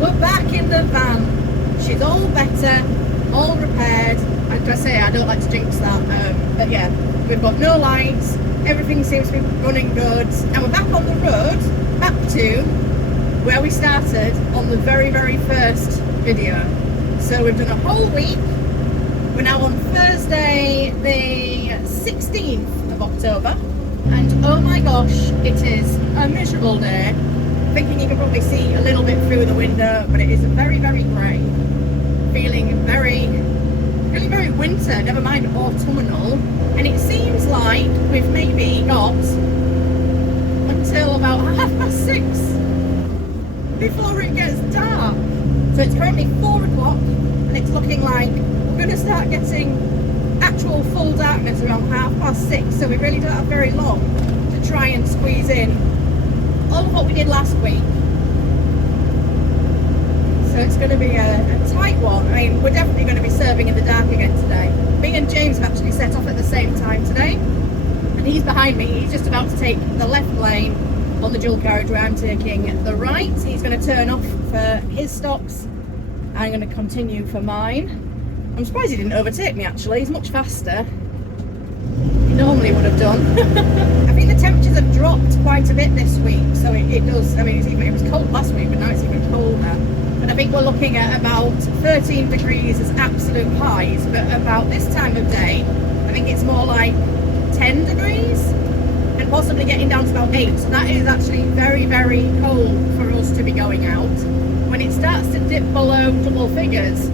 We're back in the van. She's all better, all repaired. Like I say, I don't like to jinx that, but yeah, we've got no lights, everything seems to be running good, and we're back on the road, back to where we started on the very, very first video. So we've done a whole week. We're now on Thursday, the 16th of October, and oh my gosh, it is a miserable day. Thinking you can probably see a little bit through the window, but it is very, very grey. Feeling very winter, never mind autumnal. And it seems like we've maybe got until about 6:30 before it gets dark. So it's currently 4 o'clock and it's looking like we're going to start getting actual full darkness around 6:30. So we really don't have very long to try and squeeze in all of what we did last week. So it's going to be a tight one. I mean, we're definitely going to be serving in the dark again today. Me and James have actually set off at the same time today, and he's behind me. He's just about to take the left lane on the dual carriageway. I'm taking the right. He's going to turn off for his stops. I'm going to continue for mine. I'm surprised he didn't overtake me actually. He's much faster. He normally would have done. I think the temperatures have dropped quite a bit this week, so it does. I mean, it was cold last week, but now it's even colder. And I think we're looking at about 13 degrees as absolute highs, but about this time of day, I think it's more like 10 degrees and possibly getting down to about 8. So that is actually very, very cold for us to be going out. When it starts to dip below double figures,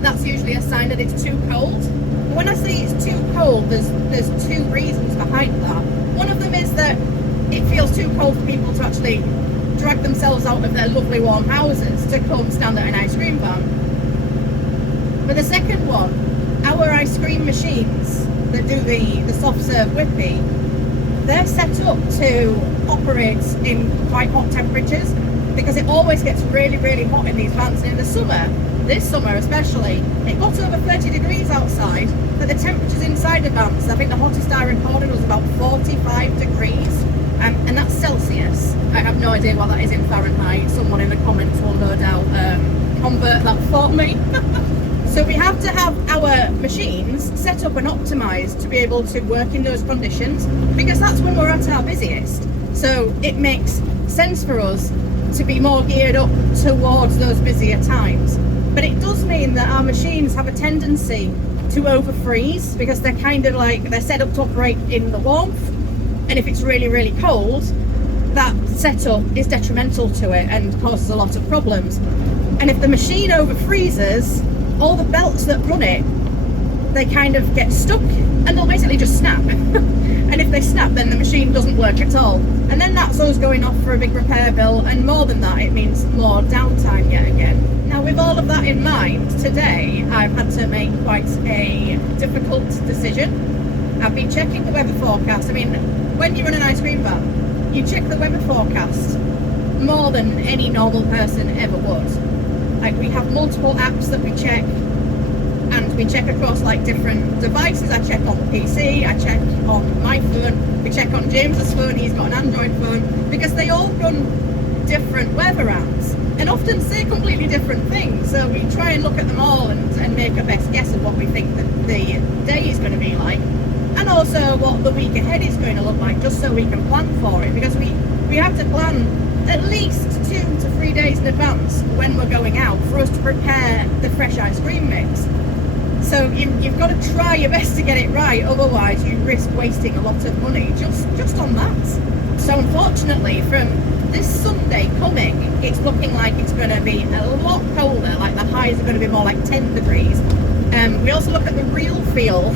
that's usually a sign that it's too cold. When I say it's too cold, there's two reasons behind that. One of them is that it feels too cold for people to actually drag themselves out of their lovely warm houses to come stand at an ice cream van. But the second one, our ice cream machines that do the soft serve whippy, they're set up to operate in quite hot temperatures because it always gets really, really hot in these vans. And in the summer, this summer especially, it got over 30 degrees outside, but the temperatures inside the vans, I think the hottest I recorded was about 45 degrees, and that's Celsius. I have no idea what that is in Fahrenheit. Someone in the comments will no doubt convert that for me. So we have to have our machines set up and optimised to be able to work in those conditions, because that's when we're at our busiest. So it makes sense for us to be more geared up towards those busier times. But it does mean that our machines have a tendency to over freeze because they're kind of like, they're set up to operate in the warmth, and if it's really, really cold, that setup is detrimental to it and causes a lot of problems. And if the machine over freezes, all the belts that run it, they kind of get stuck and they'll basically just snap. And if they snap, then the machine doesn't work at all. And then that's us going off for a big repair bill, and more than that, it means more downtime yet again. Now, with all of that in mind, today I've had to make quite a difficult decision. I've been checking the weather forecast. I mean, when you're in an ice cream van, you check the weather forecast more than any normal person ever would. Like, we have multiple apps that we check, and we check across like different devices. I check on the PC, I check on my phone, we check on James's phone, he's got an Android phone, because they all run different weather apps and often say completely different things. So we try and look at them all and make a best guess of what we think that the day is going to be like, and also what the week ahead is going to look like, just so we can plan for it, because we have to plan at least 2 to 3 days in advance when we're going out for us to prepare the fresh ice cream mix. So you've got to try your best to get it right, otherwise you risk wasting a lot of money just on that. So unfortunately, from this Sunday coming, it's looking like it's going to be a lot colder, like the highs are going to be more like 10 degrees. We also look at the real feel,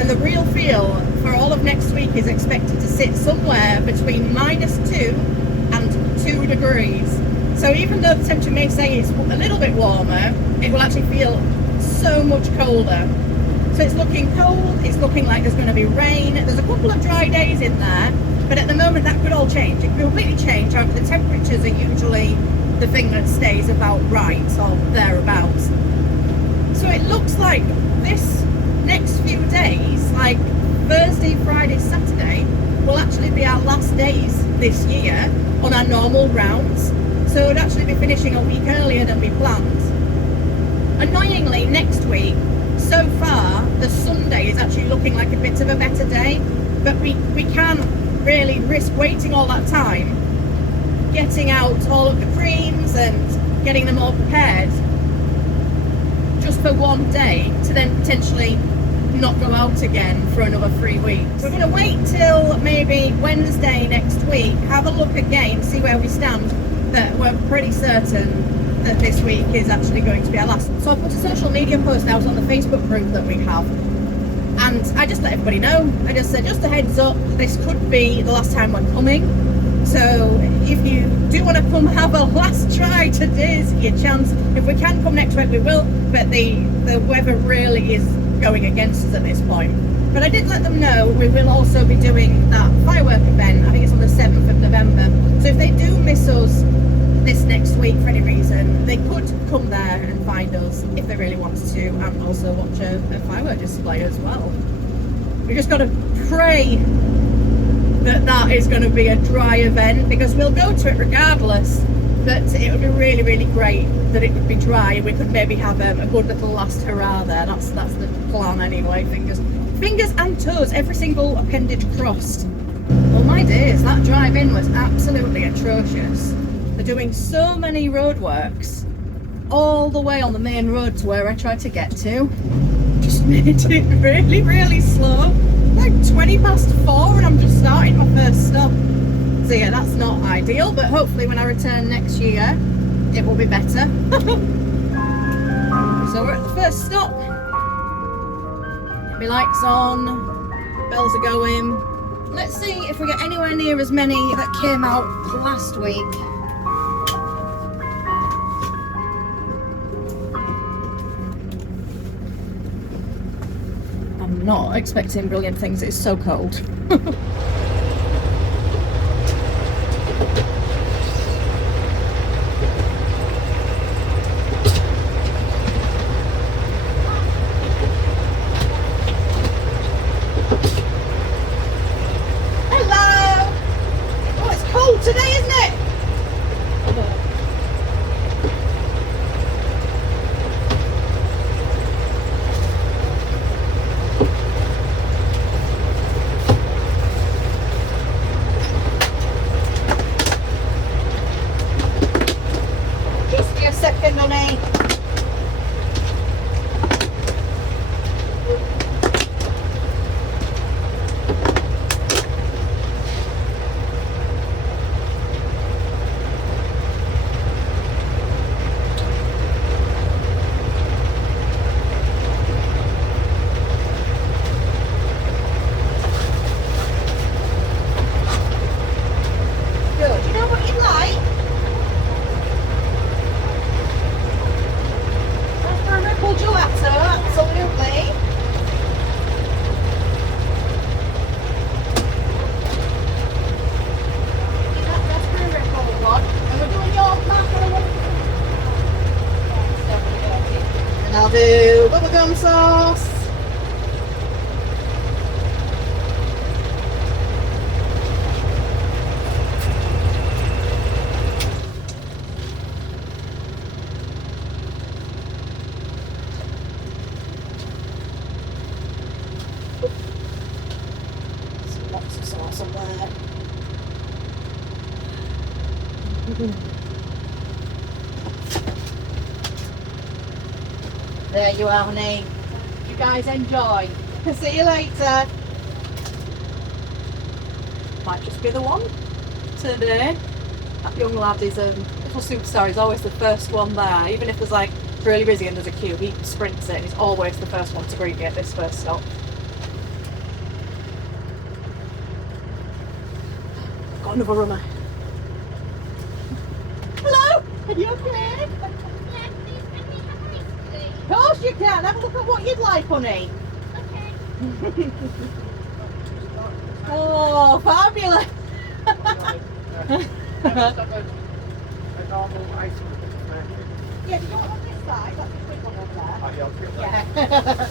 and the real feel for all of next week is expected to sit somewhere between -2 and 2 degrees. So even though the temperature may say it's a little bit warmer, it will actually feel so much colder. So it's looking cold, it's looking like there's going to be rain. There's a couple of dry days in there, but at the moment that could all change. It could completely change. However, the temperatures are usually the thing that stays about right, or thereabouts. So it looks like this next few days, like Thursday, Friday, Saturday, will actually be our last days this year on our normal rounds. so it'd actually be finishing a week earlier than we planned. Annoyingly, next week, so far, the Sunday is actually looking like a bit of a better day, but we can't really risk waiting all that time, getting out all of the creams and getting them all prepared, just for one day, to then potentially not go out again for another 3 weeks. We're going to wait till maybe Wednesday next week, have a look again, see where we stand, but we're pretty certain that this week is actually going to be our last. So I put a social media post out on the Facebook group that we have, and I just let everybody know. I just said, just a heads up, this could be the last time we're coming. So if you do want to come have a last try, today's your chance. If we can come next week, we will, but the weather really is going against us at this point. But I did let them know we will also be doing that firework event. I think it's on the 7th of November. So if they do miss us this next week for any reason, they could come there and find us if they really wanted to, and also watch a firework display as well. We just got to pray that is going to be a dry event, because we'll go to it regardless, but it would be really, really great that it would be dry and we could maybe have a good little last hurrah there. That's the plan anyway. Fingers and toes, every single appendage crossed. Well, my days, that drive-in was absolutely atrocious. They're doing so many roadworks all the way on the main road to where I tried to get to. Just made it really, really slow. Like 20 past 4 and I'm just starting my first stop. So yeah, that's not ideal, but hopefully when I return next year, it will be better. So we're at the first stop. My lights on, bells are going. Let's see if we get anywhere near as many that came out last week. I'm not expecting brilliant things, it's so cold. I'll do bubblegum sauce. Lots of sauce on there. There you are, honey. You guys enjoy. See you later. Might just be the one today. That young lad is a little superstar. He's always the first one there. Even if there's like really busy and there's a queue, he sprints it and he's always the first one to greet me at this first stop. Got another runner. Hello, are you okay? Of course you can. Have a look at what you'd like, honey. Okay. Oh, fabulous. Yeah, do you want one on this side? That's a quick one over there. Yeah.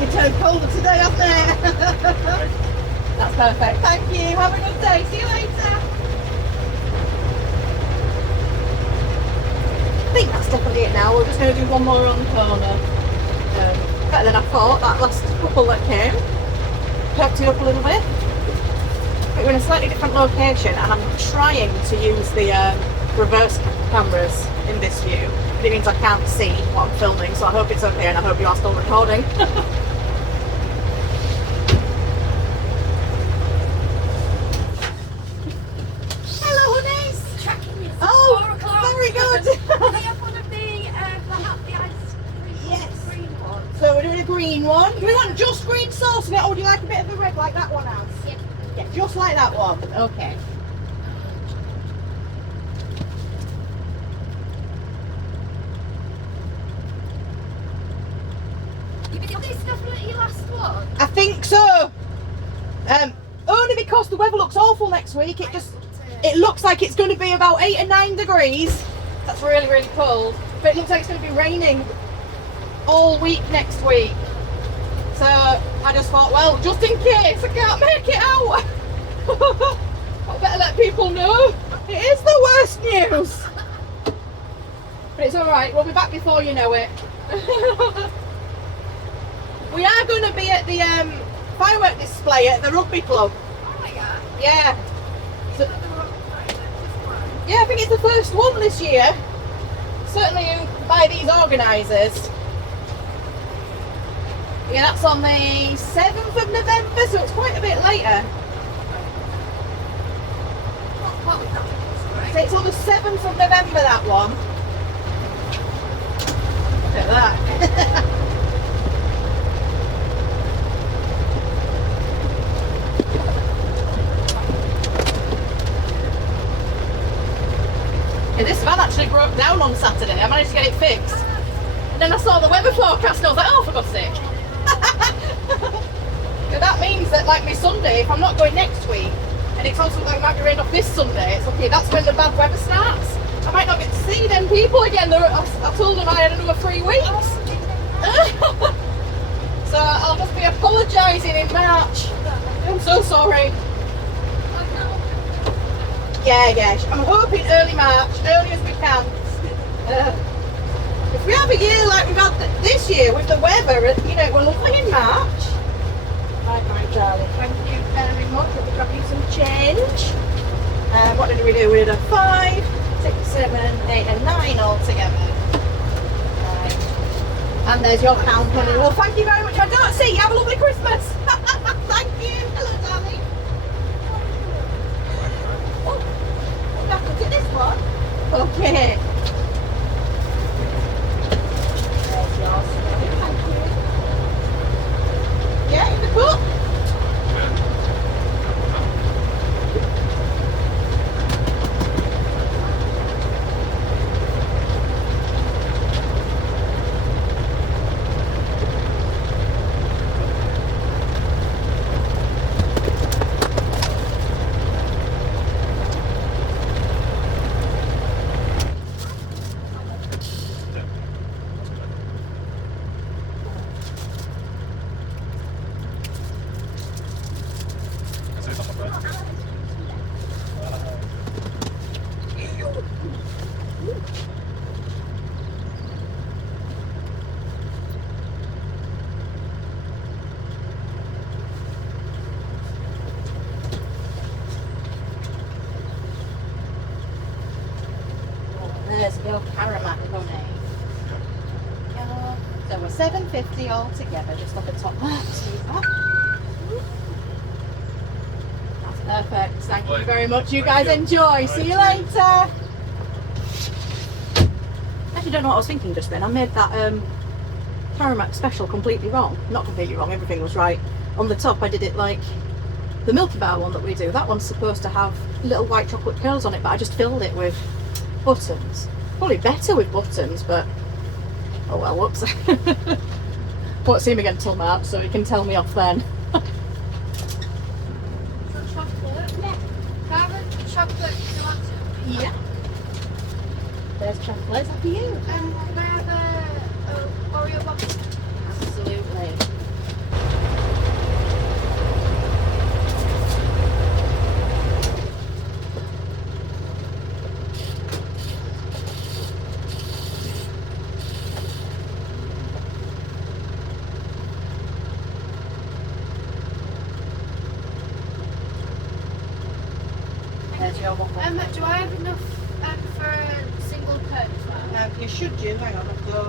definitely turned colder today, hasn't it? That's perfect. Thank you. Have a good day. See you later. I think that's definitely it now. We're just going to do one more on the corner. Better than I thought. That last couple that came perked it up a little bit. But we're in a slightly different location, and I'm trying to use the reverse cameras in this view. But it means I can't see what I'm filming, so I hope it's okay, and I hope you are still recording. Hello, honeys. Tracking you. Oh, 4 o'clock. very good. They have one of the ice cream. Yes. Green one. So we're doing a green one. Do we want just green sauce in it, or would you like a bit of the red like that one has? Yeah. Yeah, just like that one. Okay. Is this definitely your last one? I think so. Only because the weather looks awful next week. It looks like it's going to be about 8 or 9 degrees. That's really, really cold. But it looks like it's going to be raining all week next week. So I just thought, well, just in case I can't make it out, I better let people know. It is the worst news. But it's alright, we'll be back before you know it. We are going to be at the firework display at the rugby club. Oh yeah. Yeah. So, yeah, I think it's the first one this year. Certainly by these organisers. Yeah, that's on the 7th of November, so it's quite a bit later. What was that? So it's on the 7th of November, that one. Look at that. Yeah, this van actually broke down on Saturday. I managed to get it fixed. And then I saw the weather forecast and I was like, oh, for God's sake. So that means that, like, my Sunday, if I'm not going next week, and it's also like might be rain off this Sunday, it's okay, that's when the bad weather starts. I might not get to see them people again. I told them I had another 3 weeks. So I'll just be apologising in March. I'm so sorry. Yeah, I'm hoping early March, early as we can. If we have a year like we've had this year with the weather, you know, we're lovely in March. Right, my darling, thank you very much. We'll be grabbing some change. What did we do? We did a 5, 6, 7, 8 and 9 all together. Right. And there's your pound, honey. Well, thank you very much. If I don't see you, have a lovely Christmas. Thank you. Hello, darling. Oh, back look at this one. Okay. There's yours. Thank you. Yeah, in the book. There's your Karamak honey. So we're $7.50 all together, just off the top. See that? That's perfect. Thank you very much. You guys enjoy. See you later. Actually, don't know what I was thinking just then. I made that Karamak special completely wrong. Not completely wrong. Everything was right. On the top, I did it like the Milky Bar one that we do. That one's supposed to have little white chocolate curls on it, but I just filled it with buttons. Probably better with buttons, but oh well, whoops. Won't see him again till March, so you can tell me off then. Chocolate? Yeah. Caramel, chocolate, gelato. Yeah. There's chocolate. Happy you. Can I have a Oreo box? Absolutely. Do I have enough for a single purchase? You should do. Hang on, I've done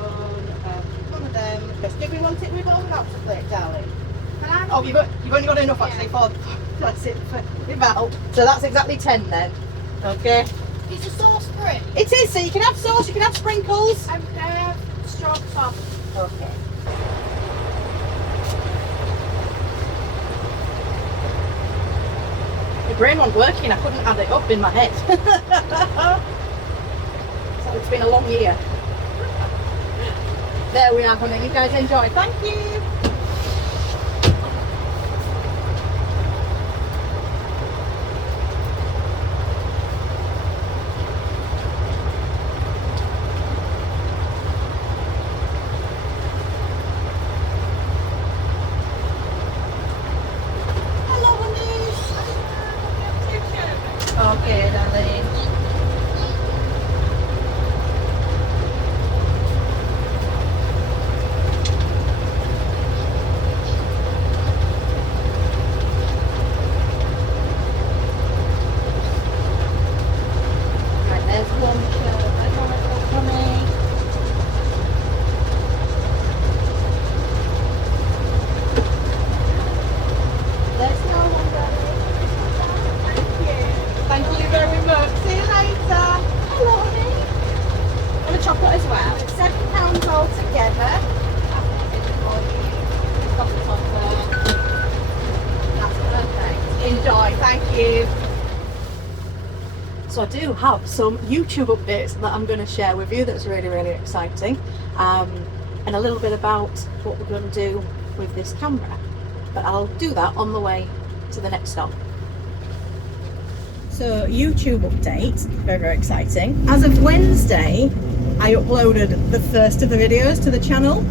one of them. Just give me one tip with all that plate, darling. Oh, you've only got enough actually for that's it for your mouth. So that's exactly 10 then. Okay. Is the sauce for it? It is. So you can have sauce, you can have sprinkles. Can I have strong sauce? Okay. My brain wasn't working. I couldn't add it up in my head. So it's been a long year. There we are, honey. You guys enjoy. Thank you. Hello, honeys. Okay, darling. Right, there's one shirt. I want it for me. There's no one, darling. Thank you very much. See you later. Hello, honey. Want a chocolate as well? It's £7 altogether. Got the top there. That's perfect. Enjoy. Thank you. So I do have some YouTube updates that I'm going to share with you that's really, really exciting. And a little bit about what we're going to do with this camera. But I'll do that on the way to the next stop. So YouTube update, very, very exciting. As of Wednesday, I uploaded the first of the videos to the channel.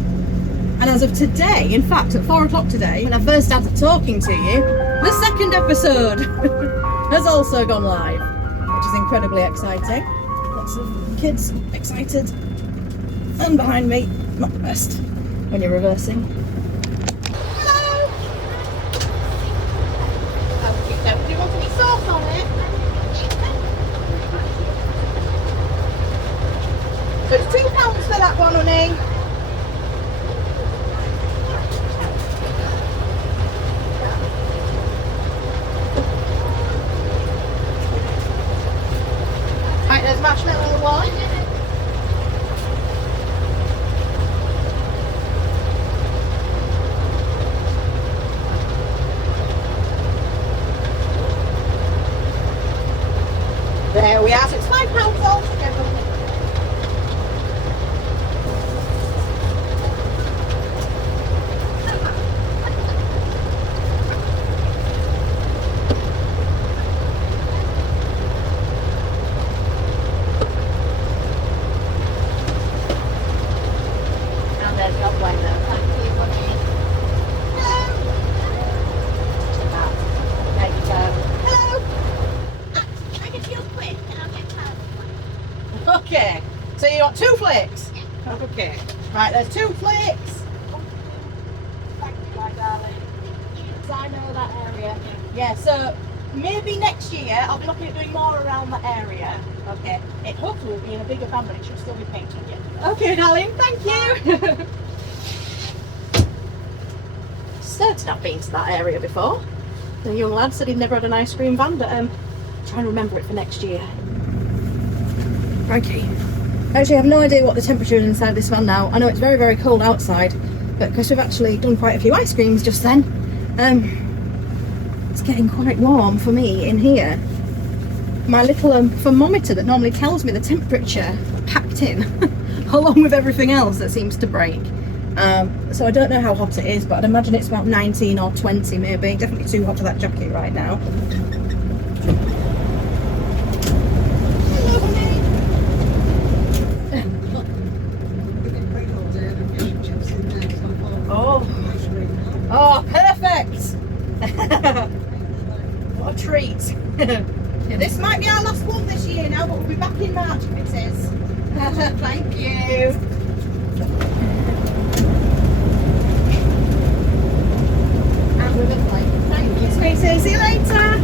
And as of today, in fact, at 4 o'clock today, when I first started talking to you, the second episode has also gone live, which is incredibly exciting. Lots of kids excited. And behind me, not the best when you're reversing. Hello! Do you want any sauce on it? So it's £2 for that one, honey. Right, there's marshmallow one. There we are. So it's £5 altogether. And there's your blender. Thank you, honey. Hello. There you go. Hello. I can feel quick and I'll get tired. Okay. So you want 2 flakes? Okay. Right, there's 2 flakes. Thank you, my darling. Because I know that area. Yeah, so maybe next year I'll be looking at doing more around the area. Okay. It hopefully will be in a bigger van, but it should still be pink. Okay, darling. Thank you. Certain I've been to that area before. The young lad said he'd never had an ice cream van, but trying to remember it for next year. Okay. Actually, I have no idea what the temperature is inside this van now. I know it's very, very cold outside, but because we've actually done quite a few ice creams just then, it's getting quite warm for me in here. My little thermometer that normally tells me the temperature packed in, along with everything else that seems to break. So I don't know how hot it is, but I'd imagine it's about 19 or 20 maybe. Definitely too hot for that jacket right now. Oh, perfect! What a treat. Yeah, this might be our last one this year now, but we'll be back in March if it is. Thank you. And with a plate. Thank you, sweetie. See you later.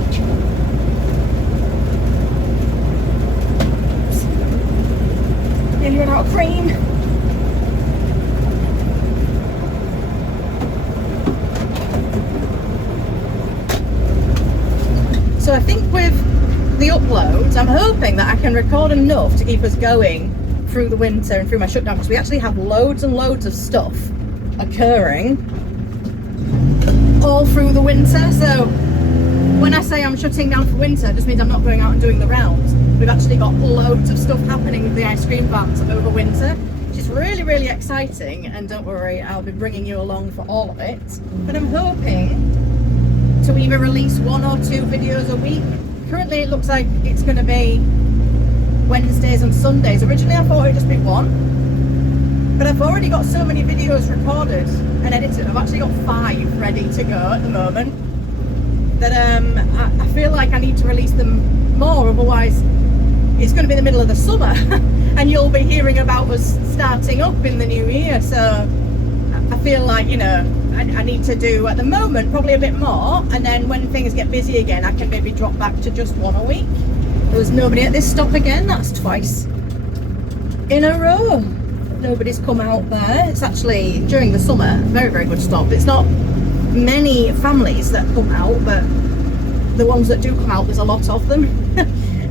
think with the uploads, I'm hoping that I can record enough to keep us going through the winter and through my shutdown, because we actually have loads and loads of stuff occurring all through the winter. So when I say I'm shutting down for winter, it just means I'm not going out and doing the rounds. We've actually got loads of stuff happening with the ice cream vans over winter, which is really, really exciting. And don't worry, I'll be bringing you along for all of it. But I'm hoping to either release 1 or 2 videos a week. Currently it looks like it's going to be Wednesdays and Sundays. Originally I thought it would just be 1, but I've already got so many videos recorded and edited. I've actually got 5 ready to go at the moment, that I feel like I need to release them more, otherwise it's going to be the middle of the summer and you'll be hearing about us starting up in the new year. So I feel like, you know, I need to do at the moment probably a bit more, and then when things get busy again I can maybe drop back to just 1 a week. There was nobody at this stop again. That's twice in a row nobody's come out there. It's actually during the summer very, very good stop. It's not many families that come out, but the ones that do come out, there's a lot of them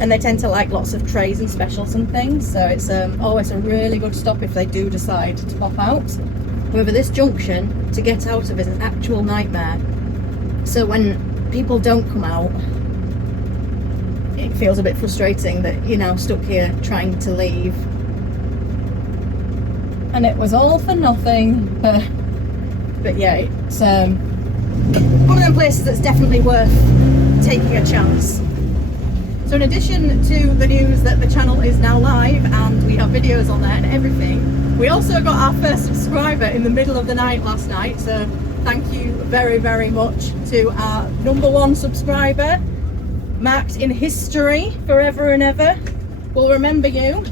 and they tend to like lots of trays and specials and things, so it's always a really good stop if they do decide to pop out. However, this junction to get out of is an actual nightmare, so when people don't come out it feels a bit frustrating that you're now stuck here trying to leave, and it was all for nothing. But yeah, it's one of them places that's definitely worth taking a chance. So in addition to the news that the channel is now live and we have videos on there and everything, we also got our first subscriber in the middle of the night last night. So thank you very, very much to our #1 subscriber, marked in history forever and ever. We'll remember you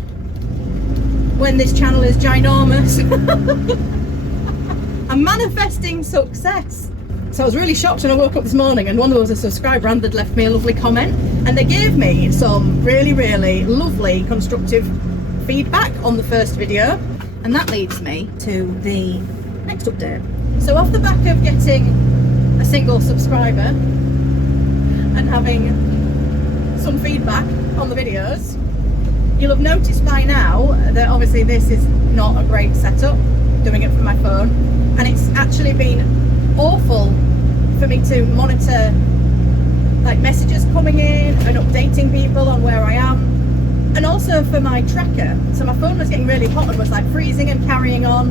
when this channel is ginormous. I'm manifesting success. So I was really shocked when I woke up this morning and one of those a subscriber and they'd left me a lovely comment, and they gave me some really, really lovely constructive feedback on the first video, and that leads me to the next update. So off the back of getting a single subscriber and having some feedback on the videos, you'll have noticed by now that obviously this is not a great setup, doing it from my phone, and it's actually been awful for me to monitor like messages coming in and updating people on where I am, and also for my tracker. So my phone was getting really hot and was like freezing and carrying on,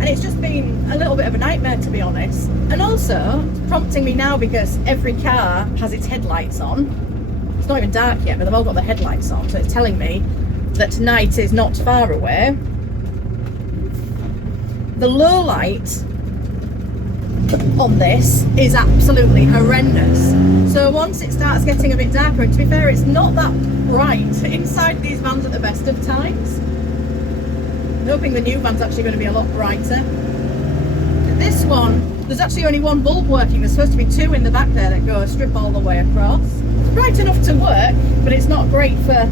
and it's just been a little bit of a nightmare, to be honest. And also prompting me now, because every car has its headlights on. It's not even dark yet, but they've all got the headlights on, so it's telling me that night is not far away. The low light on this is absolutely horrendous. So once it starts getting a bit darker, and to be fair, it's not that bright inside these vans at the best of times. I'm hoping the new van's actually going to be a lot brighter. This one, there's actually only 1 bulb working. There's supposed to be 2 in the back there that go a strip all the way across. It's bright enough to work, but it's not great for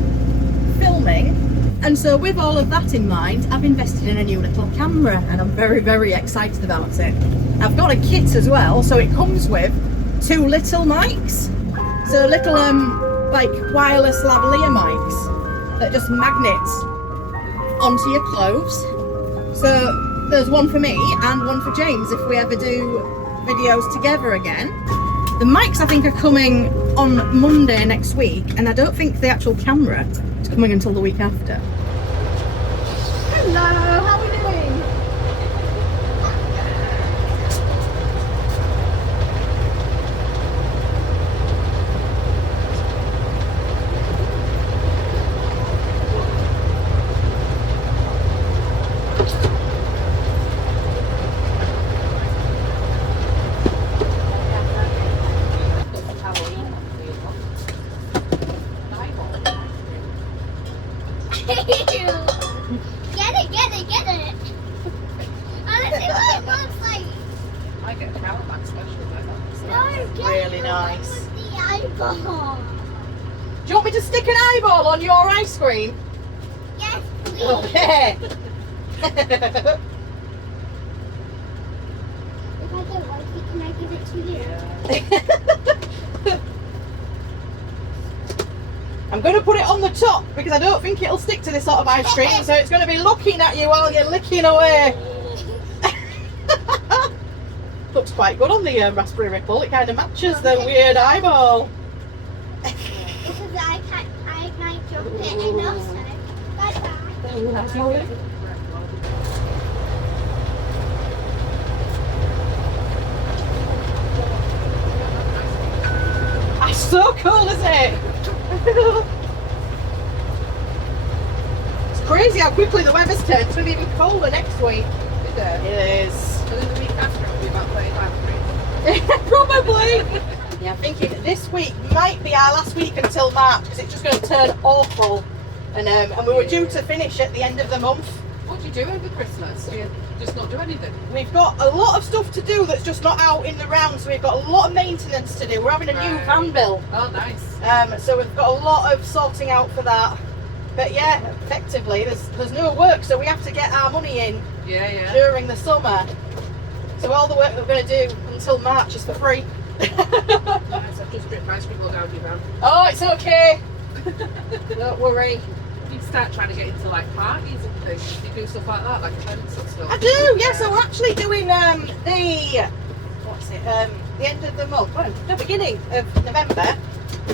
filming. And so with all of that in mind, I've invested in a new little camera, and I'm very, very excited about it. I've got a kit as well, so it comes with 2 little mics. So little like wireless lavalier mics that just magnet onto your clothes. So there's one for me and one for James if we ever do videos together again. The mics I think are coming on Monday next week, and I don't think the actual camera is coming until the week after. Hello, how are we doing? Get it. I want to see what it looks like. I get a caravan special like that. No, get Really it nice. with the eyeball. Do you want me to stick an eyeball on your ice cream? Yes, please. Okay. If I don't like it, can I give it to you? I'm going to put it on the top because I don't think it'll stick to this sort of ice cream, so it's going to be looking at you while you're licking away. Looks quite good on the raspberry ripple. It kind of matches the weird eyeball. Because I might jump it and also. Bye-bye. That's lovely. That's so cool, isn't it? It's crazy how quickly the weather's turned. It's going to be even colder next week. Is it? It is. And then the week after it'll be about 35 degrees. Probably. Yeah, I'm thinking this week might be our last week until March because it's just going to turn awful. And we were due to finish at the end of the month. What do you do over Christmas? Do you just not do anything? We've got a lot of stuff to do that's just not out in the round, so we've got a lot of maintenance to do. We're having a new Right. van built. Oh, nice. So we've got a lot of sorting out for that. But yeah, effectively, there's no work, so we have to get our money in Yeah. during the summer. So all the work that we're going to do until March is for free. Nice. I've just dripped ice cream all down your van. Oh, it's okay. Don't worry. You start trying to get into like parties and things. You do stuff like that, like events and stuff. I do, yeah. So we're actually doing the end of the month, well, the beginning of November.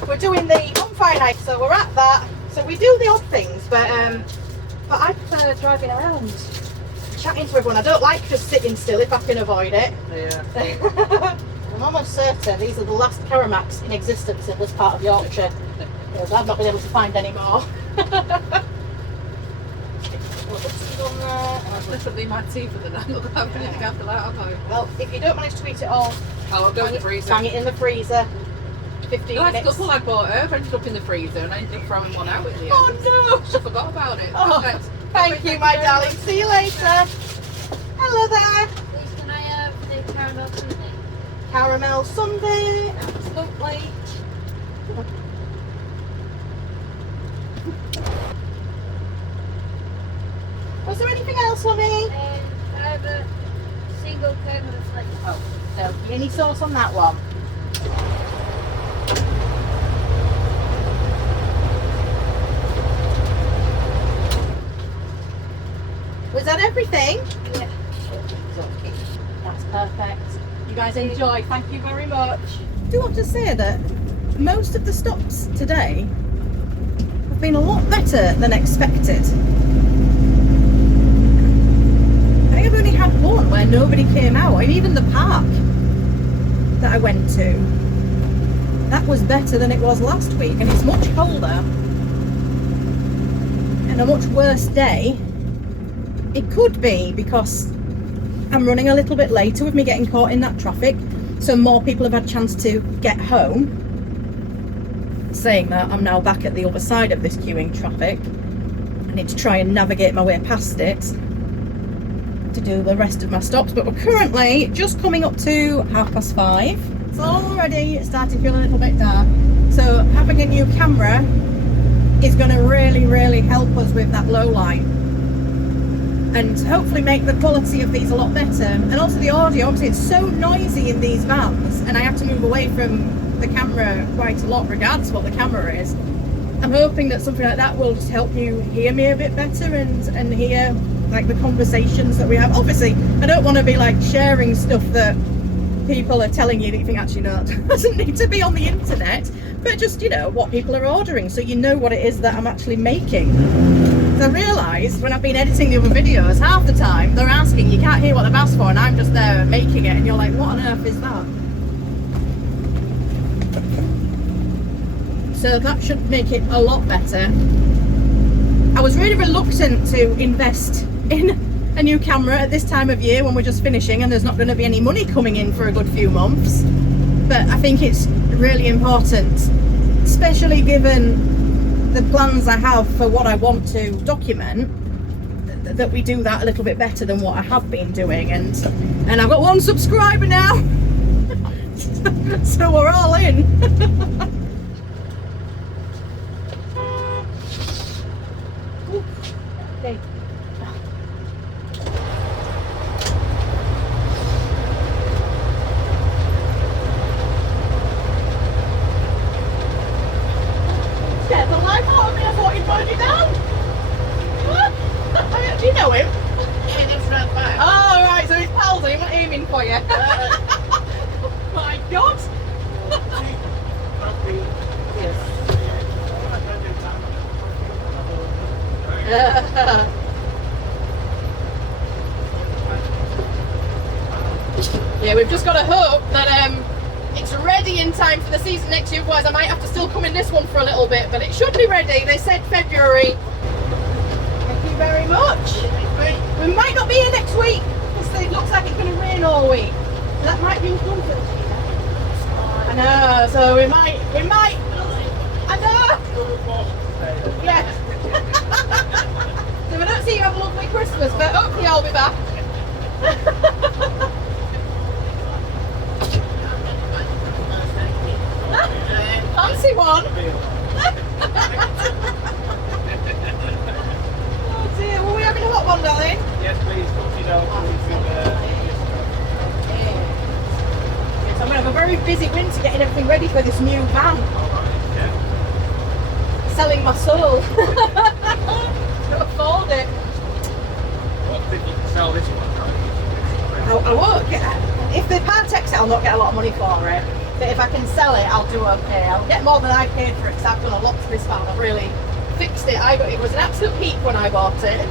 We're doing the bonfire night, so we're at that. So we do the odd things, but I prefer driving around, chatting to everyone. I don't like just sitting still if I can avoid it. Yeah. I'm almost certain these are the last Caramacs in existence in this part of Yorkshire. Because I've not been able to find any more. I've literally my teeth for the night. Look, I haven't anything after that, have I? Well, if you don't manage to eat it all, Oh, I'll go in the freezer. bang it in the freezer. 15 The last minutes. couple I bought her ended up in the freezer and I ended up throwing one out in the end. Oh She forgot about it. Oh, Perfect. Thank Perfect, you, my very darling. much. See you later. Hello there. Please, can I have the caramel sundae? Caramel sundae. Absolutely. Was there anything else for me? I have a single caramel slice. Oh, no. Any sauce on that one? Was that everything? Yeah. Okay, that's perfect. You guys enjoy. Thank you very much. I do want to say that most of the stops today have been a lot better than expected. I think I've only had one where nobody came out, and even the park that I went to, that was better than it was last week, and it's much colder and a much worse day. It could be because I'm running a little bit later with me getting caught in that traffic, so more people have had a chance to get home. Saying that, I'm now back at the other side of this queuing traffic. I need to try and navigate my way past it to do the rest of my stops, but we're currently just coming up to 5:30. It's already starting to feel a little bit dark, so having a new camera is going to really help us with that low light and hopefully make the quality of these a lot better. And also the audio, obviously it's so noisy in these vans and I have to move away from the camera quite a lot regardless of what the camera is. I'm hoping that something like that will just help you hear me a bit better and hear like the conversations that we have. Obviously I don't want to be like sharing stuff that people are telling you that you think actually no, it doesn't need to be on the internet, but just, you know, what people are ordering so you know what it is that I'm actually making. I realised when I've been editing the other videos, half the time they're asking, you can't hear what they've asked for, and I'm just there making it and you're like, what on earth is that? So that should make it a lot better. I was really reluctant to invest in a new camera at this time of year when we're just finishing and there's not going to be any money coming in for a good few months, but I think it's really important, especially given the plans I have for what I want to document, that we do that a little bit better than what I have been doing. And I've got 1 subscriber now. So we're all in. Okay. Yeah, the light know him? Yeah, that's right back. Oh, right, so his pals are not aiming for you. My God. Yeah, we've just got to hope that it's ready in time for the season next year, otherwise I might have to still come in this one for a little bit, but it should be ready. They said February. Thank you very much. We might not be here next week because it looks like it's going to rain all week. So that might be uncomfortable. I know, so we might, I know. Yeah. So I don't see you have a lovely Christmas, but hopefully I'll be back. Fancy one. Oh dear, were we having a hot one, darling? Yes, please. So I'm going to have a very busy winter getting everything ready for this new van. Selling my soul. Can't afford it. What think you can sell this one, right? I won't get, if the car takes it, I'll not get a lot of money for it. But if I can sell it, I'll do okay. I'll get more than I paid for it because I've done a lot to this van. I've really fixed it. It was an absolute peak when I bought it.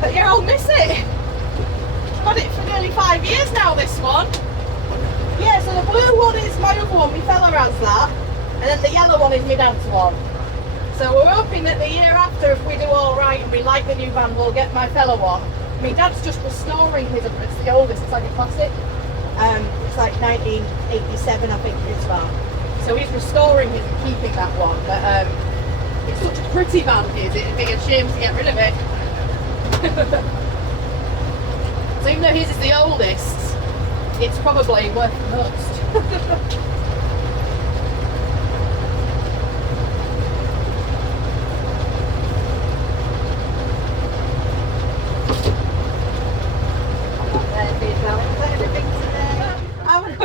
But yeah, I'll miss it. I've had it for nearly 5 years now, this one. Yeah, so the blue one is my other one, my fella has that. And then the yellow one is my dad's one. So we're hoping that the year after, if we do all right and we like the new van, we'll get my fella one. My dad's just restoring his, it's the oldest, it's like a classic. It's like 1987, I think, his van. So he's restoring his and keeping that one. But it's such a pretty van, it'd be a shame to get rid of it. So even though his is the oldest, it's probably worth the most.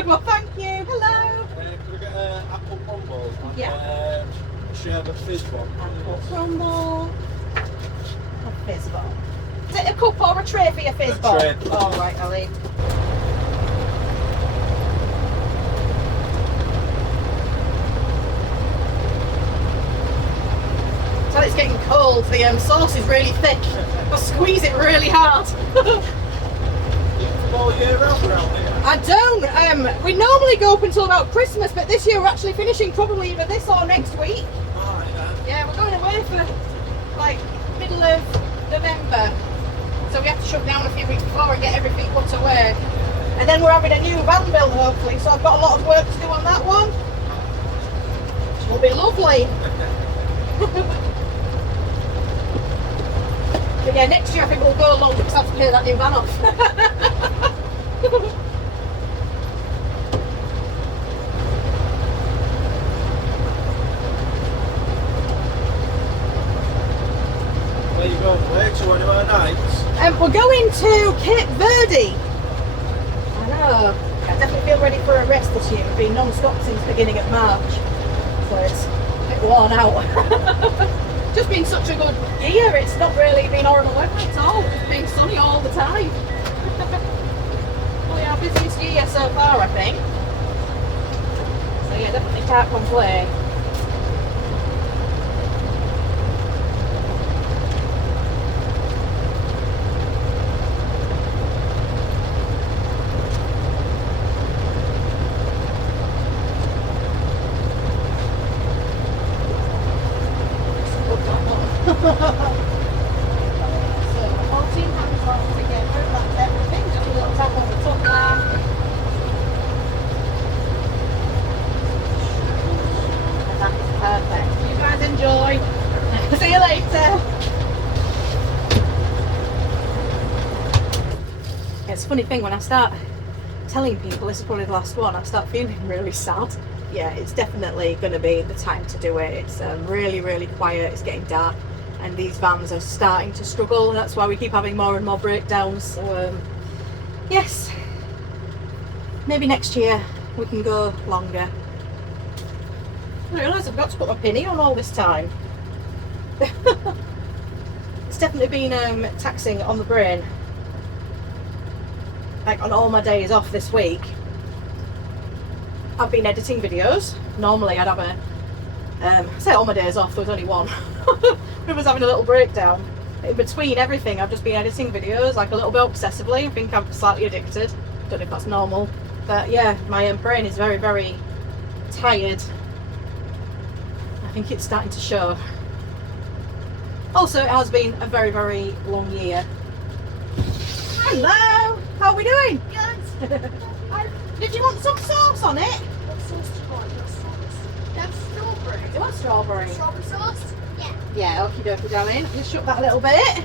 Well, thank you. Hello. Could I get an apple crumble? And, Yeah. sherbet fizz one. Apple crumble. A fizz ball. Is it a cup or a tray for your fizz ball? tray. Oh, right, Ellie. So it's getting cold. The sauce is really thick. I'll squeeze it really hard. All year round around here. I don't. We normally go up until about Christmas, but this year we're actually finishing probably either this or next week. Alright then. Yeah, we're going away for like middle of November. So we have to shut down a few weeks before and get everything put away. And then we're having a new van build hopefully, so I've got a lot of work to do on that one. Which will be lovely. But yeah, next year I think we'll go along because I have to pay that new van off. Where you going away to anywhere nice? We're going to Cape Verde. I know. I definitely feel ready for a rest this year. We've been non-stop since the beginning of March. So it's a bit worn out. Just been such a good year. It's not really been horrible weather at all. It's been sunny all the time. Probably our busiest year so far, I think. So yeah, definitely can't complain. So 14 hands all together, that's everything, just a little tap on the top there. And that is perfect. You guys enjoy. See you later. It's a funny thing when I start telling people this is probably the last one, I start feeling really sad. Yeah, it's definitely going to be the time to do it. It's really, really quiet, it's getting dark. And these vans are starting to struggle. That's why we keep having more and more breakdowns. So, yes, maybe next year we can go longer. I realise I've got to put my pinny on all this time. It's definitely been taxing on the brain. Like on all my days off this week, I've been editing videos. Normally I'd have I say all my days off, there was only one. I was having a little breakdown. In between everything, I've just been editing videos, like a little bit obsessively. I think I'm slightly addicted. Don't know if that's normal. But yeah, my brain is very, very tired. I think it's starting to show. Also, it has been a very, very long year. Hello! How are we doing? Good. Did you want some sauce on it? What sauce do you want? What sauce? That's strawberry. Do you want strawberry? Strawberry sauce? Yeah. Yeah, okie dokie, darling. Just shut that a little bit.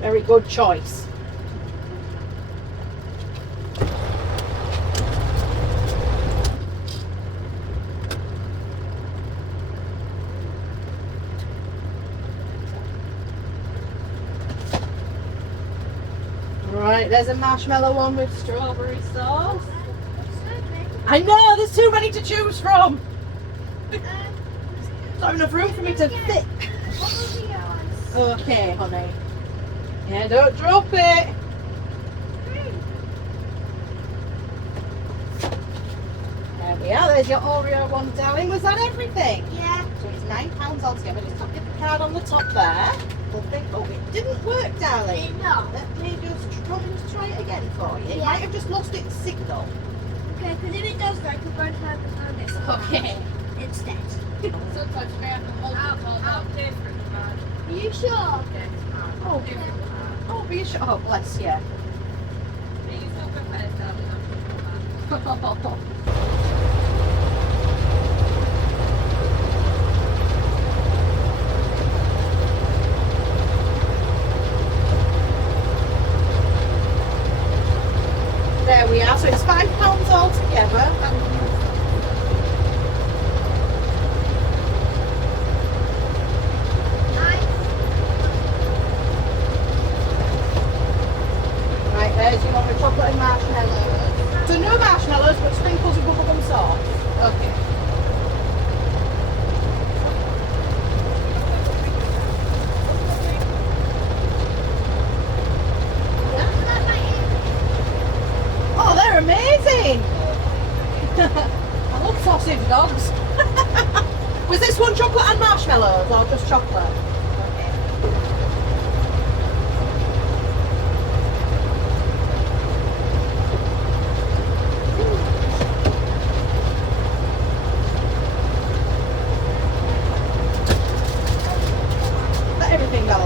Very good choice. Right, there's a marshmallow one with strawberry sauce. I know, there's too many to choose from. Not enough room for me to fit. Okay, honey. Yeah, don't drop it. There we are, there's your Oreo one, darling. Was that everything? Yeah. So it's £9 altogether. Just tap the card on the top there. Oh, it didn't work, darling. No. Let me just try it again for you. It Yeah. might have just lost its signal. Okay, because if it does, I can go and have this Okay. instead. Sometimes you may have to hold it all different, man. Are you sure? Oh, oh, be sure. Oh, bless you. Please don't prepare that. There we are. So it's £5 altogether. Right, there's your one with chocolate and marshmallows. So no marshmallows, but sprinkles of bubblegum sauce. Okay. Oh, they're amazing! I love sausage dogs. Was this one chocolate and marshmallows or just chocolate? Let everything go.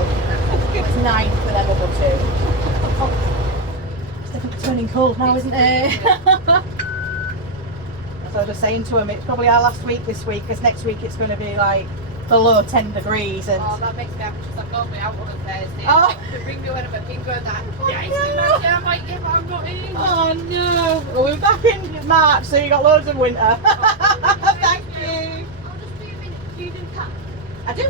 It's 9 for them other two. It's definitely turning cold now, isn't it? So I was just saying to him, it's probably our last week this week, because next week it's going to be like below 10 degrees. And Oh, that makes me happy because I've got me out on a Thursday. Oh. They bring me when I'm a bingo and that. Yeah, no. yeah, I might give, I'm not in. oh no! Well, we're back in March, so you got loads of winter. Thank you. I'll just do a minute. Do you do cut? I do.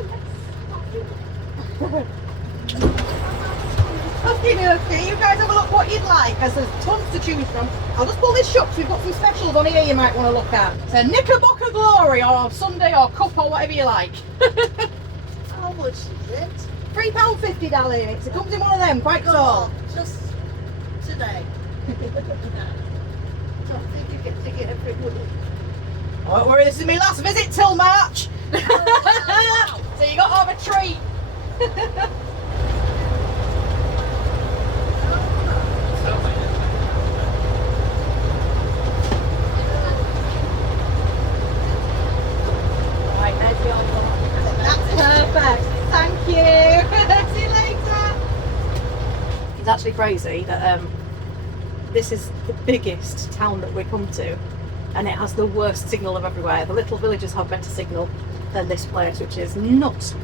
Okay, you guys have a look what you'd like, as there's tons to choose from. I'll just pull this shut, so we've got some specials on here you might want to look at. It's a Knickerbocker Glory, or Sunday, or Cup, or whatever you like. How much is it? £3.50, darling. It comes in one of them, quite tall. Just today. Don't think you get to get every week. Don't worry, this is my last visit till March. So you got to have a treat. Right, there's your one. That's perfect. Thank you. See you later. It's actually crazy that this is the biggest town that we come to, and it has the worst signal of everywhere. The little villages have better signal than this place, which is nuts.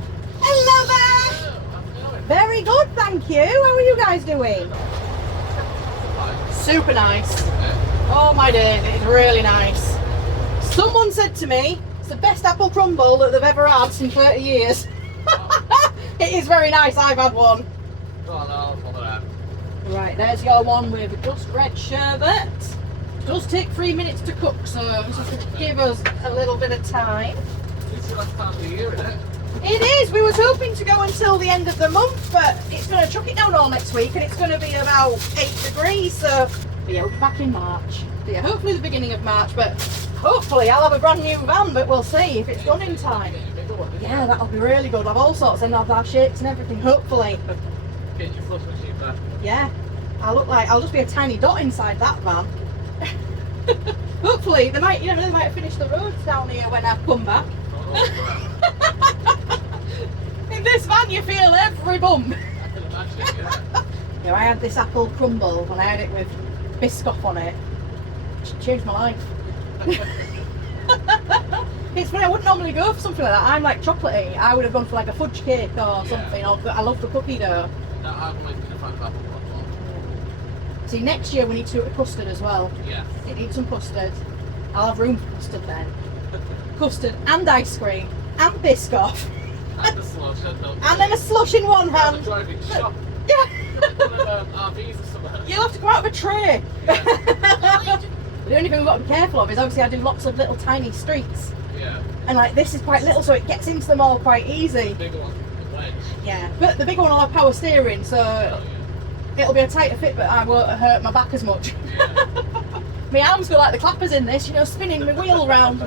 Hello there. Very good, thank you. How are you guys doing? Super nice. Oh my days, it's really nice. Someone said to me, it's the best apple crumble that they've ever had in 30 years. It is very nice, I've had one. Oh no, follow that. Right, there's your one with just red sherbet. It does take 3 minutes to cook, so just give us a little bit of time. It's the last time of the year, isn't it? It is. We was hoping to go until the end of the month, but it's going to chuck it down all next week, and it's going to be about 8 degrees. So yeah, we'll be back in March. Yeah, hopefully the beginning of March, but hopefully I'll have a brand new van. But we'll see if it's done in time. Yeah, that'll be really good. I've all sorts of knob shapes and everything. Hopefully. Get your flush machine back. Yeah, I'll just be a tiny dot inside that van. Hopefully they might, they might finish the roads down here when I come back. In this van you feel every bump. I can imagine, yeah. I had this apple crumble when I had it with Biscoff on it. It changed my life. It's funny, I wouldn't normally go for something like that. I'm like chocolatey. I would have gone for like a fudge cake or something. Or I love the cookie dough. No, I'm making a fan of apple crumble. See, next year we need to do it with custard as well. Yeah. It needs some custard. I'll have room for custard then. Custard and ice cream and Biscoff. And a slush. And then a slush in one And a hand. driving shop. Yeah. One of RVs or something. You'll have to come out of a tray. Yeah. The only thing we've got to be careful of is obviously I do lots of little tiny streets. Yeah. And like this is quite little, so it gets into them all quite easy. The bigger one, the wedge. Yeah. But the bigger one will have power steering, so Oh, yeah. it'll be a tighter fit, but I won't hurt my back as much. Yeah. My arms go like the clappers in this, spinning my wheel round. By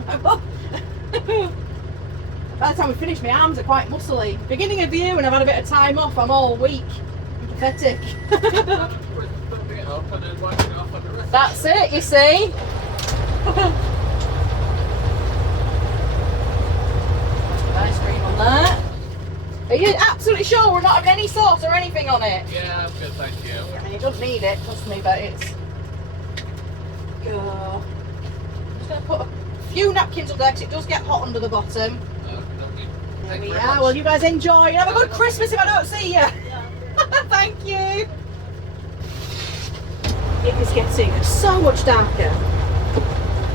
the time we finish, my arms are quite muscly. Beginning of the year when I've had a bit of time off, I'm all weak and pathetic. Putting it up and then wiping it off on the rest. That's it, you see. Nice cream on that. Are you absolutely sure we're not having any sauce or anything on it? Yeah, I'm good, thank you. I mean, it doesn't need it, trust me, but it's... Go. I'm just going to put a few napkins up there because it does get hot under the bottom. Okay. There Thank we you are. very much. Well, you guys enjoy. Have a good Christmas if I don't see you. Thank you. It is getting so much darker.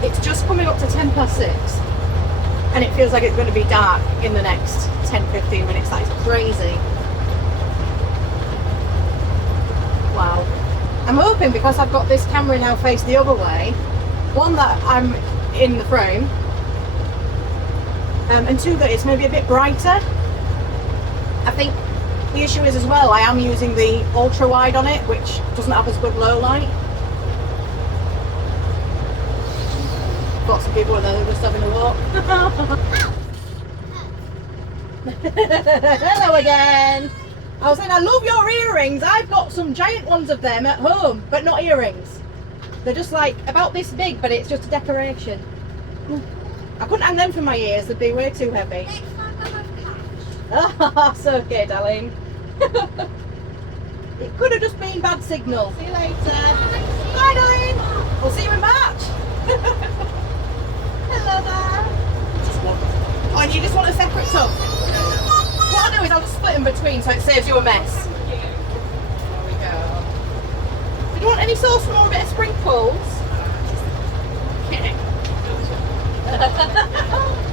It's just coming up to 6:10. And it feels like it's going to be dark in the next 10-15 minutes. That is crazy. Wow. I'm hoping because I've got this camera now faced the other way, one, that I'm in the frame, and two, that it's maybe a bit brighter. I think the issue is as well, I am using the ultra wide on it, which doesn't have as good low light. Got some people in there who are just having a walk. Hello again. I was saying I love your earrings. I've got some giant ones of them at home, but not earrings. They're just like about this big, but it's just a decoration. I couldn't hang them from my ears, they'd be way too heavy. Oh, it's okay, darling. It could have just been bad signal. See you later. Bye, darling. We'll see you in March. Hello there. Oh, and you just want a separate tub? What I'll do is I'll just split them between so it saves you a mess. There we go. Do you want any sauce or a bit of sprinkles?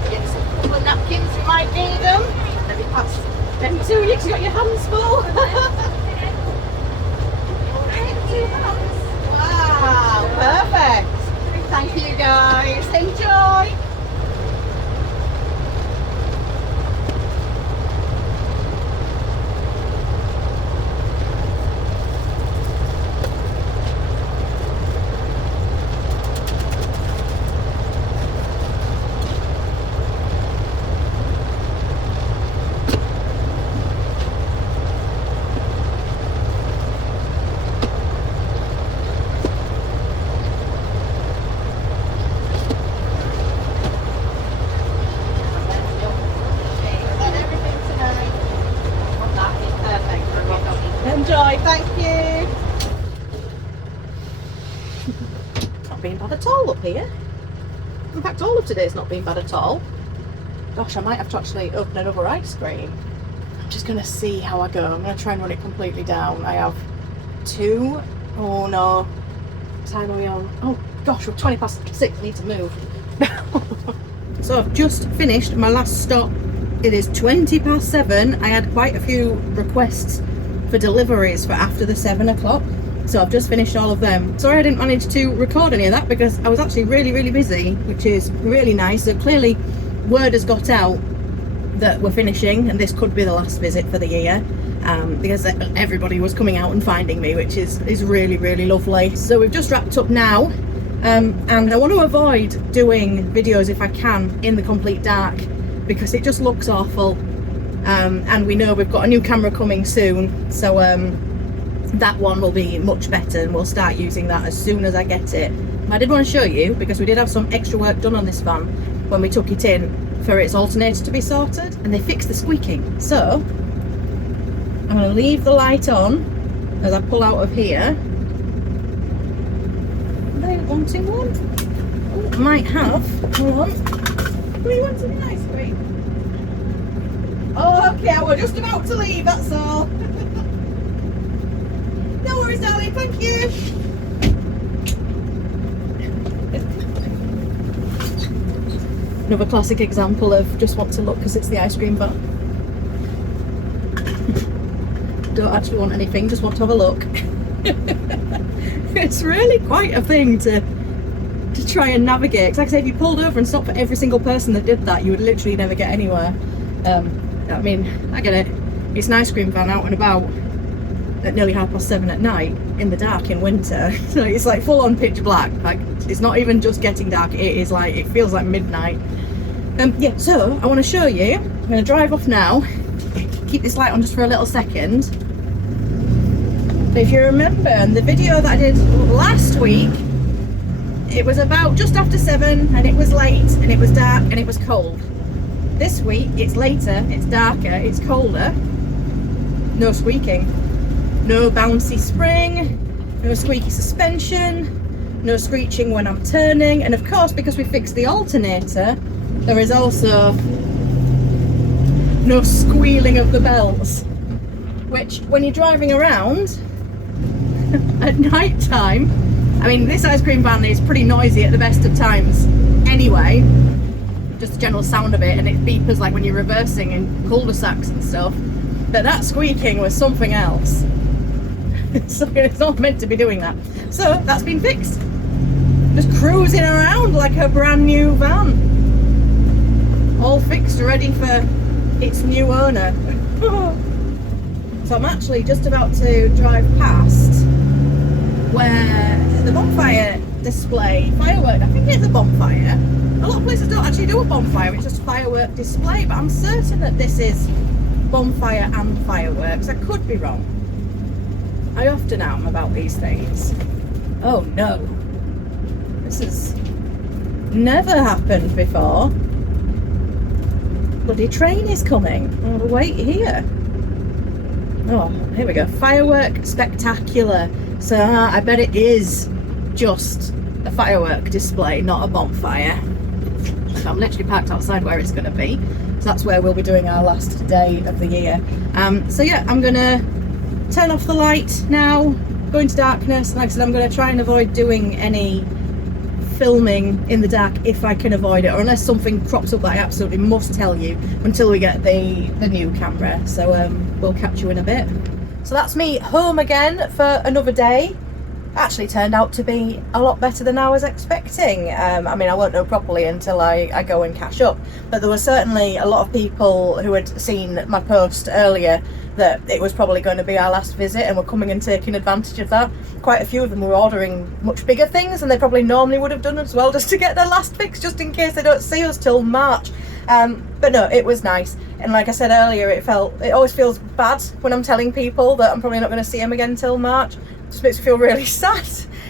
Get some couple of napkins, you might need them. Let me pass them to you because you got your hands full. Wow, perfect. Thank you guys. Enjoy. Enjoy, thank you. Not been bad at all up here. In fact, all of today's not been bad at all. Gosh, I might have to actually open another ice cream. I'm just going to see how I go. I'm going to try and run it completely down. I have 2. Oh no. What time are we on? Oh gosh, we're 6:20. I need to move. So I've just finished my last stop. It is 7:20. I had quite a few requests for deliveries for after the 7 o'clock, so I've just finished all of them. Sorry I didn't manage to record any of that because I was actually really busy, which is really nice. So clearly word has got out that we're finishing, and this could be the last visit for the year, because everybody was coming out and finding me, which is really, really lovely. So we've just wrapped up now, and I want to avoid doing videos if I can in the complete dark, because it just looks awful. And we know we've got a new camera coming soon, so that one will be much better, and we'll start using that as soon as I get it. I did want to show you, because we did have some extra work done on this van when we took it in for its alternator to be sorted, and they fixed the squeaking. So I'm going to leave the light on as I pull out of here. Are they wanting one? Oh, I might have. Hold on. What do you want an ice cream? Oh, okay, we're just about to leave, that's all. No worries, darling, thank you. Another classic example of just want to look because it's the ice cream van. Don't actually want anything, just want to have a look. It's really quite a thing to try and navigate. 'Cause like I say, if you pulled over and stopped for every single person that did that, you would literally never get anywhere. I mean, I get it. It's an ice cream van out and about at nearly 7:30 at night in the dark in winter. So it's like full on pitch black. Like, it's not even just getting dark, it is like, it feels like midnight. Yeah, so I want to show you. I'm going to drive off now. Keep this light on just for a little second. If you remember in the video that I did last week, it was about just after 7 and it was late and it was dark and it was cold. This week it's later, it's darker, it's colder. No squeaking, no bouncy spring, no squeaky suspension, no screeching when I'm turning, and of course because we fixed the alternator, there is also no squealing of the bells, which when you're driving around at night time, I mean, this ice cream van is pretty noisy at the best of times anyway, just the general sound of it, and it beepers like when you're reversing in cul-de-sacs and stuff, but that squeaking was something else. So it's not meant to be doing that. So that's been fixed. Just cruising around like a brand new van, all fixed, ready for its new owner. So I'm actually just about to drive past where the bonfire display, firework, I think it's a bonfire. A lot of places don't actually do a bonfire, it's just a firework display, but I'm certain that this is bonfire and fireworks. I could be wrong. I often am about these things. Oh no. This has never happened before. Bloody train is coming. I'll wait here. Oh, here we go. Firework spectacular. So I bet it is just a firework display, not a bonfire. So I'm literally parked outside where it's going to be. So that's where we'll be doing our last day of the year. So yeah, I'm going to turn off the light now, go into darkness. Like I said, I'm going to try and avoid doing any filming in the dark if I can avoid it, or unless something crops up that I absolutely must tell you until we get the new camera. So we'll catch you in a bit. So that's me home again for another day. Actually turned out to be a lot better than I was expecting. I mean, I won't know properly until I go and catch up, but there were certainly a lot of people who had seen my post earlier that it was probably going to be our last visit and were coming and taking advantage of that. Quite a few of them were ordering much bigger things than they probably normally would have done as well, just to get their last fix, just in case they don't see us till March. But no, it was nice, and like I said earlier, it always feels bad when I'm telling people that I'm probably not going to see them again till March. It just makes me feel really sad.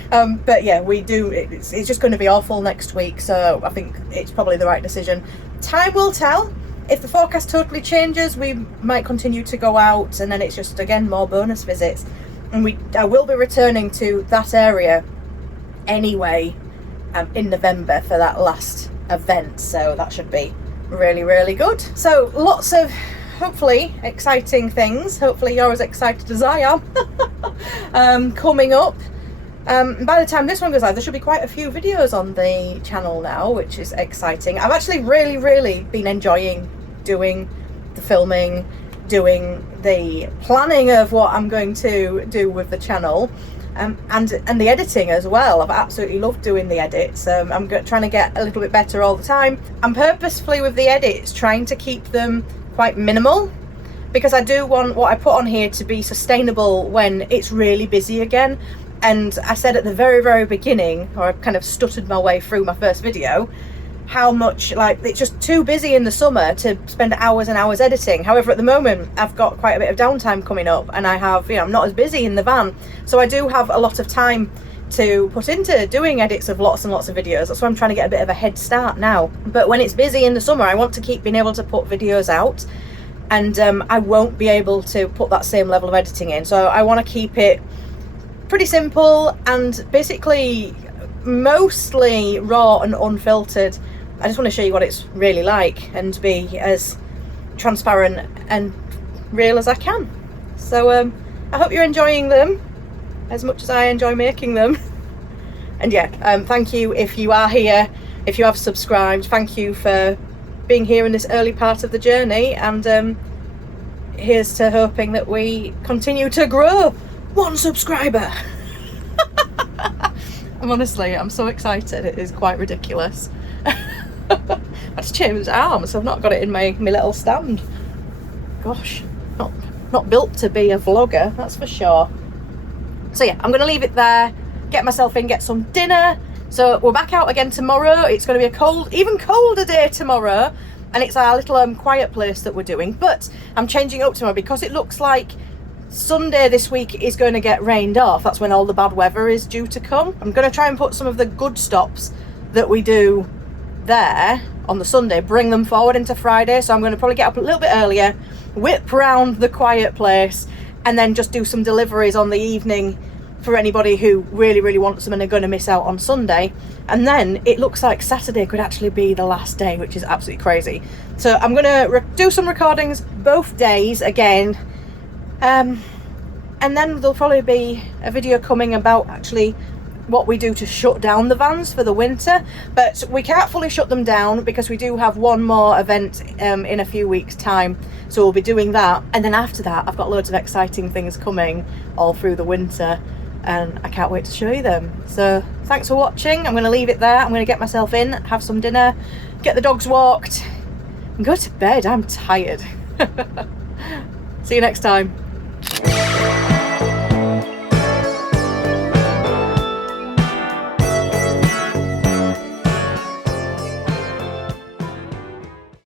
But yeah, we do, it's just going to be awful next week, so I think it's probably the right decision. Time will tell. If the forecast totally changes, we might continue to go out, and then it's just again more bonus visits. And I will be returning to that area anyway in November for that last event, so that should be really, really good. So lots of hopefully exciting things. Hopefully you're as excited as I am coming up. By the time this one goes live, there should be quite a few videos on the channel now, which is exciting. I've actually really been enjoying doing the filming, doing the planning of what I'm going to do with the channel, and the editing as well. I've absolutely loved doing the edits. I'm trying to get a little bit better all the time. I'm purposefully with the edits trying to keep them quite minimal, because I do want what I put on here to be sustainable when it's really busy again. And I said at the very beginning, or I kind of stuttered my way through my first video, how much like it's just too busy in the summer to spend hours and hours editing. However, at the moment I've got quite a bit of downtime coming up, and I have, you know, I'm not as busy in the van, so I do have a lot of time to put into doing edits of lots and lots of videos. That's why I'm trying to get a bit of a head start now. But when it's busy in the summer, I want to keep being able to put videos out, and I won't be able to put that same level of editing in. So I want to keep it pretty simple and basically mostly raw and unfiltered. I just want to show you what it's really like and be as transparent and real as I can. So I hope you're enjoying them as much as I enjoy making them. And yeah, thank you if you are here, if you have subscribed. Thank you for being here in this early part of the journey, and here's to hoping that we continue to grow 1 subscriber. I'm so excited, it is quite ridiculous. I just changed arms, so I've not got it in my little stand. Gosh, not built to be a vlogger, that's for sure. So yeah, I'm going to leave it there, get myself in, get some dinner. So we're back out again tomorrow. It's going to be a even colder day tomorrow, and it's our little quiet place that we're doing. But I'm changing up tomorrow because it looks like Sunday this week is going to get rained off. That's when all the bad weather is due to come. I'm going to try and put some of the good stops that we do there on the Sunday, bring them forward into Friday. So I'm going to probably get up a little bit earlier, whip round the quiet place, and then just do some deliveries on the evening for anybody who really wants them and are going to miss out on Sunday. And then it looks like Saturday could actually be the last day, which is absolutely crazy. So I'm going to do some recordings both days again, and then there'll probably be a video coming about actually what we do to shut down the vans for the winter. But we can't fully shut them down because we do have one more event in a few weeks time, so we'll be doing that. And then after that I've got loads of exciting things coming all through the winter, and I can't wait to show you them. So thanks for watching. I'm going to leave it there. I'm going to get myself in, have some dinner, get the dogs walked, and go to bed. I'm tired. See you next time.